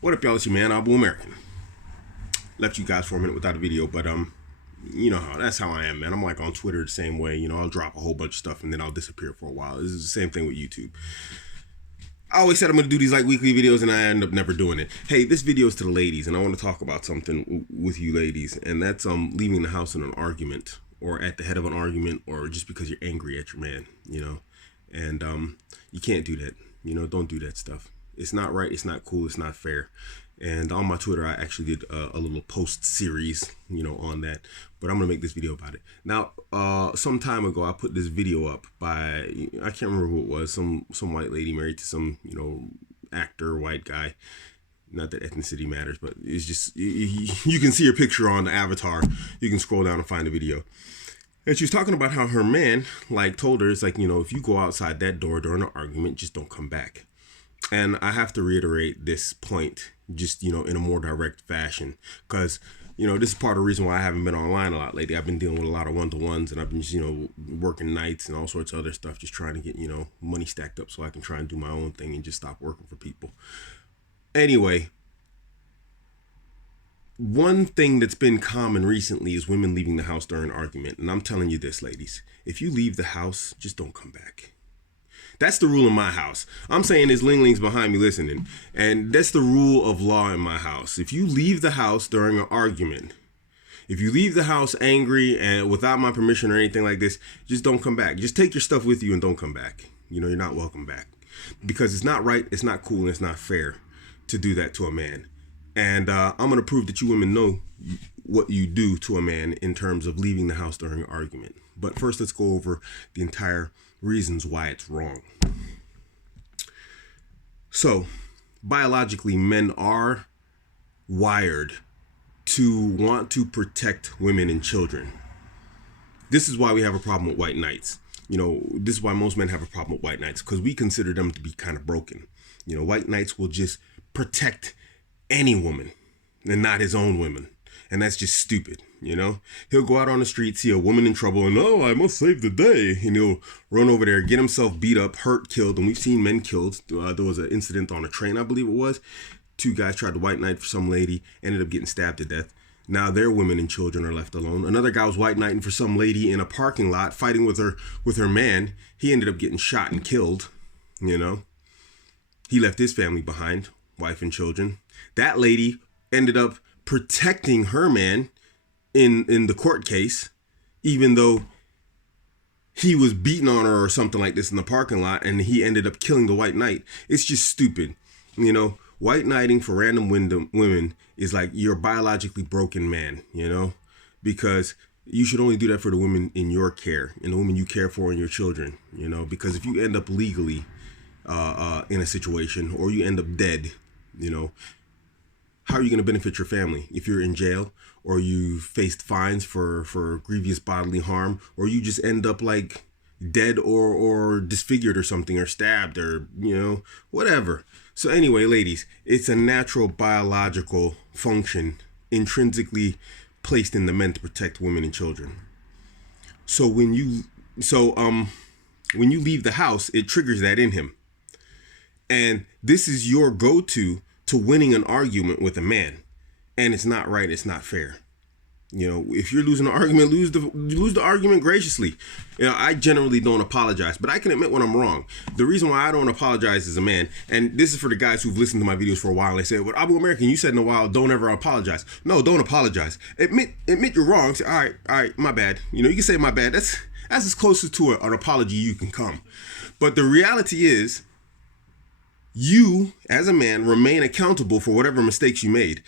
What up, y'all? It's your man, Abuamerican. Left you guys for a minute without a video, but you know that's how I am, man. I'm like on Twitter the same way. You know, I'll drop a whole bunch of stuff and then I'll disappear for a while. This is the same thing with YouTube. I always said I'm gonna do these like weekly videos, and I end up never doing it. Hey, this video is to the ladies, and I want to talk about something with you ladies, and that's leaving the house in an argument, or at the head of an argument, or just because you're angry at your man, you know, and you can't do that. You know, don't do that stuff. It's not right. It's not cool. It's not fair. And on my Twitter, I actually did a little post series, you know, on that. But I'm gonna make this video about it. Now, some time ago, I put this video up by, I can't remember who it was, some white lady married to some, you know, actor, white guy. Not that ethnicity matters, but it's just, you can see her picture on the avatar. You can scroll down and find the video. And she was talking about how her man, like, told her, it's like, you know, if you go outside that door during an argument, just don't come back. And I have to reiterate this point, just, you know, in a more direct fashion, because, you know, this is part of the reason why I haven't been online a lot lately. I've been dealing with a lot of one-to-ones, and I've been just, you know, working nights and all sorts of other stuff, just trying to get, you know, money stacked up so I can try and do my own thing and just stop working for people. Anyway, one thing that's been common recently is women leaving the house during an argument. And I'm telling you this, ladies, if you leave the house, just don't come back. That's the rule in my house. I'm saying there's linglings behind me listening. And that's the rule of law in my house. If you leave the house during an argument, if you leave the house angry and without my permission or anything like this, just don't come back. Just take your stuff with you and don't come back. You know, you're not welcome back. Because it's not right, it's not cool, and it's not fair to do that to a man. And I'm going to prove that you women know what you do to a man in terms of leaving the house during an argument. But first, let's go over the entire reasons why it's wrong. So, biologically, men are wired to want to protect women and children. This is why we have a problem with white knights. You know, this is why most men have a problem with white knights, because we consider them to be kind of broken. You know, white knights will just protect any woman and not his own women. And that's just stupid, you know? He'll go out on the street, see a woman in trouble, and, oh, I must save the day. And he'll run over there, get himself beat up, hurt, killed. And we've seen men killed. There was an incident on a train, I believe it was. Two guys tried to white knight for some lady, ended up getting stabbed to death. Now their women and children are left alone. Another guy was white knighting for some lady in a parking lot, fighting with her man. He ended up getting shot and killed, you know? He left his family behind, wife and children. That lady ended up protecting her man in the court case, even though he was beating on her or something like this in the parking lot, and he ended up killing the white knight. It's just stupid. You know, white knighting for random women is like you're a biologically broken man, you know, because you should only do that for the women in your care and the women you care for and your children, you know, because if you end up legally in a situation or you end up dead, you know, how are you going to benefit your family if you're in jail or you faced fines for grievous bodily harm, or you just end up like dead or disfigured or something, or stabbed, or, you know, whatever. So anyway, ladies, it's a natural biological function intrinsically placed in the men to protect women and children. So when you leave the house, it triggers that in him. And this is your go-to to winning an argument with a man. And it's not right, it's not fair. You know, if you're losing an argument, lose the argument graciously. You know, I generally don't apologize, but I can admit when I'm wrong. The reason why I don't apologize as a man, and this is for the guys who've listened to my videos for a while, and they say, well, Abuamerican, you said in a while, don't ever apologize. No, don't apologize. Admit you're wrong. Say, all right, my bad. You know, you can say my bad. That's as close to an apology you can come. But the reality is, you, as a man, remain accountable for whatever mistakes you made.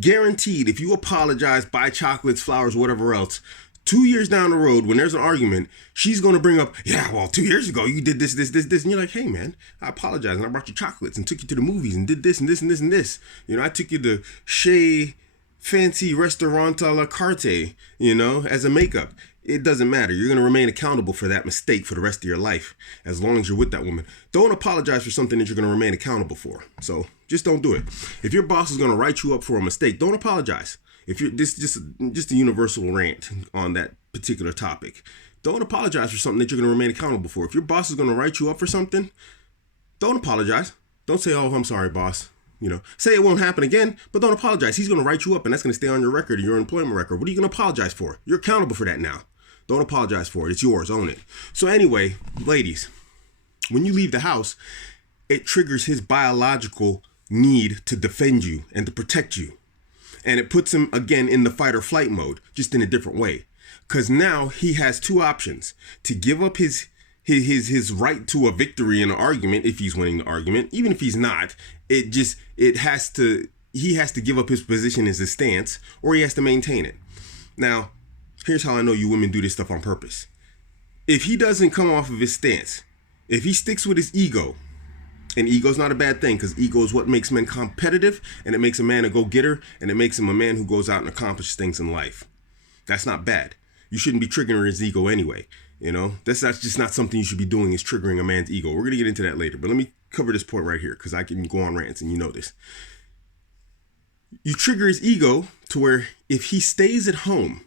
Guaranteed, if you apologize, buy chocolates, flowers, whatever else, 2 years down the road, when there's an argument, she's going to bring up, yeah, well, 2 years ago, you did this. And you're like, hey, man, I apologize. And I brought you chocolates and took you to the movies and did this and this and this and this. You know, I took you to Chez Fancy Restaurant a la carte, you know, as a makeup. It doesn't matter. You're going to remain accountable for that mistake for the rest of your life, as long as you're with that woman. Don't apologize for something that you're going to remain accountable for. So just don't do it. If your boss is going to write you up for a mistake, don't apologize. If you're just a universal rant on that particular topic, don't apologize for something that you're going to remain accountable for. If your boss is going to write you up for something, don't apologize. Don't say, oh, I'm sorry, boss. Say it won't happen again, but don't apologize. He's going to write you up, and that's going to stay on your record and your employment record. What are you going to apologize for? You're accountable for that now. Don't apologize for it. It's yours. Own it. So anyway, ladies, when you leave the house, it triggers his biological need to defend you and to protect you. And it puts him, again, in the fight or flight mode, just in a different way. Because now he has two options: to give up his right to a victory in an argument if he's winning the argument. Even if he's not, he has to give up his position as his stance, or he has to maintain it. Now, here's how I know you women do this stuff on purpose. If he doesn't come off of his stance, if he sticks with his ego, and ego's not a bad thing, because ego is what makes men competitive, and it makes a man a go-getter, and it makes him a man who goes out and accomplishes things in life. That's not bad. You shouldn't be triggering his ego anyway. That's just not something you should be doing, is triggering a man's ego. We're going to get into that later, but let me cover this point right here, because I can go on rants and you know this. You trigger his ego to where if he stays at home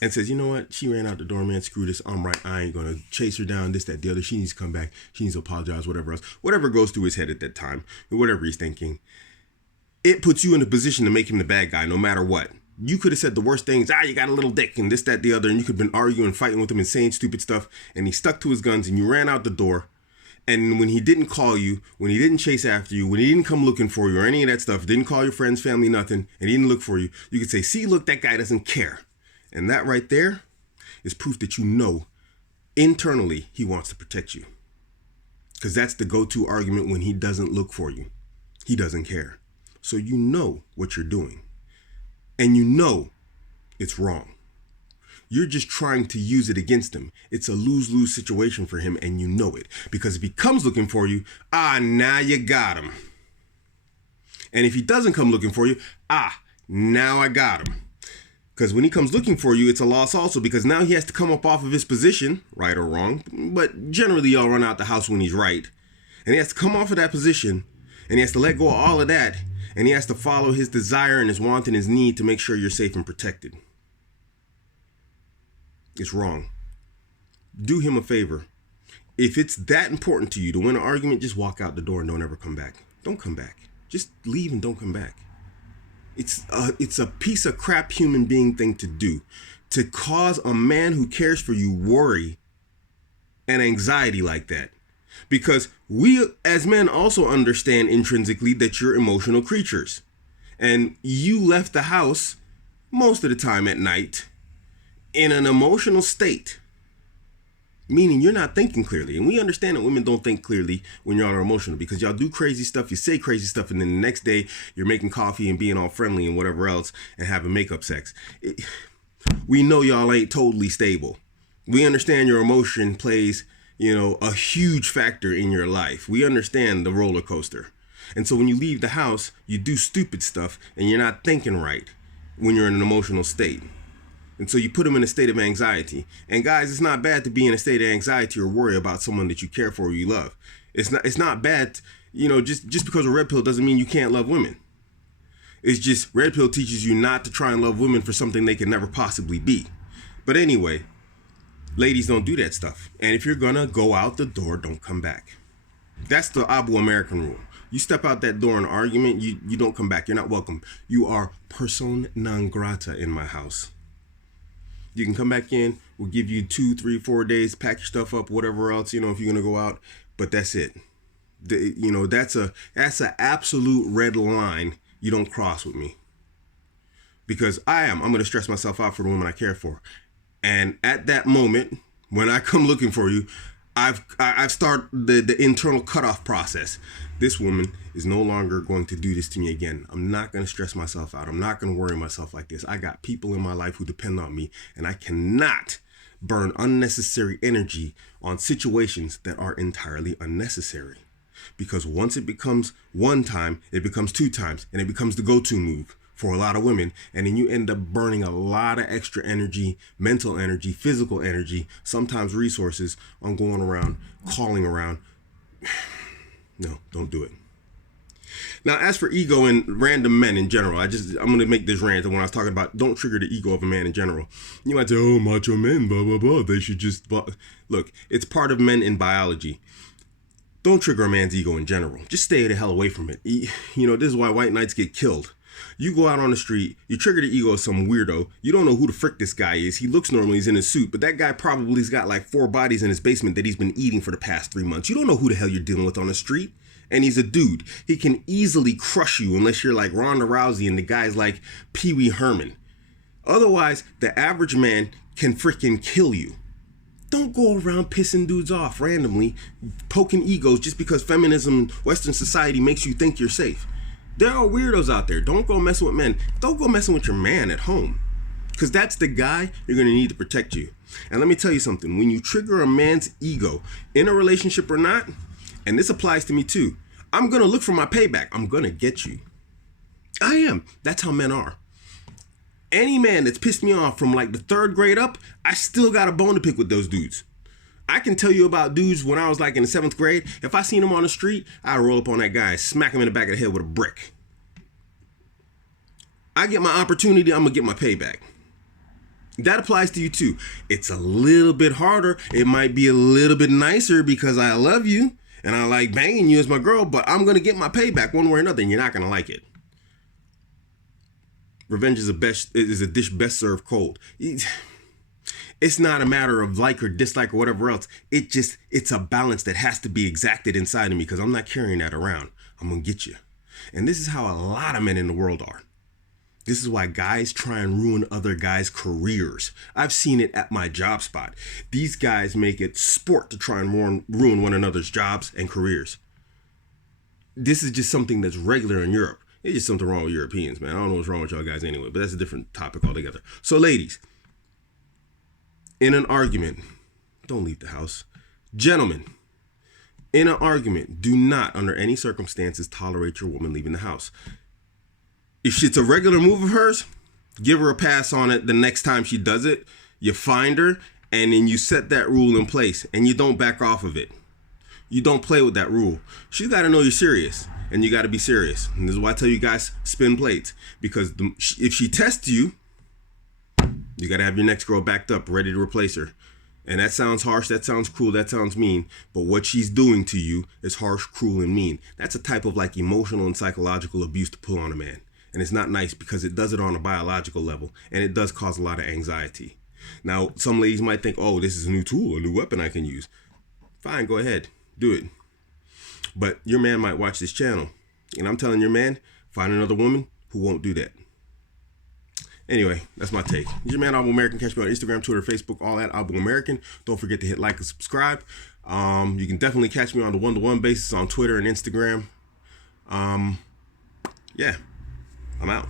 and says, you know what, she ran out the door, man, screw this, I'm right, I ain't going to chase her down, this, that, the other, she needs to come back, she needs to apologize, whatever else, whatever goes through his head at that time, whatever he's thinking, it puts you in a position to make him the bad guy no matter what. You could have said the worst things, you got a little dick, and this, that, the other, and you could have been arguing, fighting with him and saying stupid stuff, and he stuck to his guns, and you ran out the door. And when he didn't call you, when he didn't chase after you, when he didn't come looking for you or any of that stuff, didn't call your friends, family, nothing, and he didn't look for you, you could say, see, look, that guy doesn't care. And that right there is proof that internally he wants to protect you. Because that's the go-to argument when he doesn't look for you. He doesn't care. So you know what you're doing. And you know it's wrong. You're just trying to use it against him. It's a lose-lose situation for him, and you know it. Because if he comes looking for you, now you got him. And if he doesn't come looking for you, now I got him. Because when he comes looking for you, it's a loss also, because now he has to come up off of his position, right or wrong, but generally y'all run out the house when he's right. And he has to come off of that position, and he has to let go of all of that, and he has to follow his desire and his want and his need to make sure you're safe and protected. It's wrong. Do him a favor. If it's that important to you to win an argument, just walk out the door and don't ever come back. Don't come back. Just leave and don't come back. It's a piece of crap human being thing to do, to cause a man who cares for you worry and anxiety like that. Because we as men also understand intrinsically that you're emotional creatures. And you left the house most of the time at night in an emotional state, meaning you're not thinking clearly. And we understand that women don't think clearly when y'all are emotional, because y'all do crazy stuff, you say crazy stuff, and then the next day you're making coffee and being all friendly and whatever else and having makeup sex. We know y'all ain't totally stable. We understand your emotion plays, a huge factor in your life. We understand the roller coaster. And so when you leave the house, you do stupid stuff and you're not thinking right when you're in an emotional state. And so you put them in a state of anxiety. And guys, it's not bad to be in a state of anxiety or worry about someone that you care for or you love. It's not bad, just because a red pill doesn't mean you can't love women. It's just red pill teaches you not to try and love women for something they can never possibly be. But anyway, ladies, don't do that stuff. And if you're gonna go out the door, don't come back. That's the Abuamerican rule. You step out that door in an argument, you don't come back. You're not welcome. You are persona non grata in my house. You can come back in. We'll give you 2, 3, 4 days, pack your stuff up, whatever else, if you're going to go out. But that's it. That's an absolute red line you don't cross with me. Because I'm going to stress myself out for the woman I care for. And at that moment, when I come looking for you, I've started the internal cutoff process. This woman is no longer going to do this to me again. I'm not going to stress myself out. I'm not going to worry myself like this. I got people in my life who depend on me, and I cannot burn unnecessary energy on situations that are entirely unnecessary. Because once it becomes one time, it becomes 2 times, and it becomes the go-to move for a lot of women. And then you end up burning a lot of extra energy, mental energy, physical energy, sometimes resources on going around, calling around. No, don't do it. Now, as for ego and random men in general, I'm going to make this rant when I was talking about don't trigger the ego of a man in general. You might say, oh, macho men, blah, blah, blah. They should just, blah. Look, it's part of men in biology. Don't trigger a man's ego in general. Just stay the hell away from it. This is why white knights get killed. You go out on the street, you trigger the ego of some weirdo. You don't know who the frick this guy is. He looks normal, he's in his suit, but that guy probably's got like 4 bodies in his basement that he's been eating for the past 3 months. You don't know who the hell you're dealing with on the street. And he's a dude. He can easily crush you unless you're like Ronda Rousey and the guy's like Pee Wee Herman. Otherwise, the average man can freaking kill you. Don't go around pissing dudes off randomly, poking egos just because feminism, Western society makes you think you're safe. There are weirdos out there. Don't go messing with men. Don't go messing with your man at home. Because that's the guy you're going to need to protect you. And let me tell you something. When you trigger a man's ego, in a relationship or not, and this applies to me too, I'm going to look for my payback. I'm going to get you. I am. That's how men are. Any man that's pissed me off from like the 3rd grade up, I still got a bone to pick with those dudes. I can tell you about dudes when I was like in the 7th grade. If I seen him on the street, I'd roll up on that guy, smack him in the back of the head with a brick. I get my opportunity, I'm going to get my payback. That applies to you too. It's a little bit harder. It might be a little bit nicer because I love you and I like banging you as my girl, but I'm going to get my payback one way or another and you're not going to like it. Revenge is a dish best served cold. It's not a matter of like or dislike or whatever else. It's a balance that has to be exacted inside of me because I'm not carrying that around. I'm going to get you. And this is how a lot of men in the world are. This is why guys try and ruin other guys' careers. I've seen it at my job spot. These guys make it sport to try and ruin one another's jobs and careers. This is just something that's regular in Europe. It's just something wrong with Europeans, man. I don't know what's wrong with y'all guys anyway, but that's a different topic altogether. So ladies, in an argument, don't leave the house. Gentlemen, in an argument, do not under any circumstances tolerate your woman leaving the house. If it's a regular move of hers, give her a pass on it the next time she does it. You find her and then you set that rule in place and you don't back off of it. You don't play with that rule. She's got to know you're serious. And you got to be serious. And this is why I tell you guys, spin plates. Because if she tests you, you got to have your next girl backed up, ready to replace her. And that sounds harsh, that sounds cruel, that sounds mean. But what she's doing to you is harsh, cruel, and mean. That's a type of like emotional and psychological abuse to pull on a man. And it's not nice because it does it on a biological level. And it does cause a lot of anxiety. Now, some ladies might think, oh, this is a new tool, a new weapon I can use. Fine, go ahead, do it. But your man might watch this channel. And I'm telling your man, find another woman who won't do that. Anyway, that's my take. It's your man, Abuamerican. Catch me on Instagram, Twitter, Facebook, all at Abuamerican. Don't forget to hit like and subscribe. You can definitely catch me on the one-to-one basis on Twitter and Instagram. Yeah, I'm out.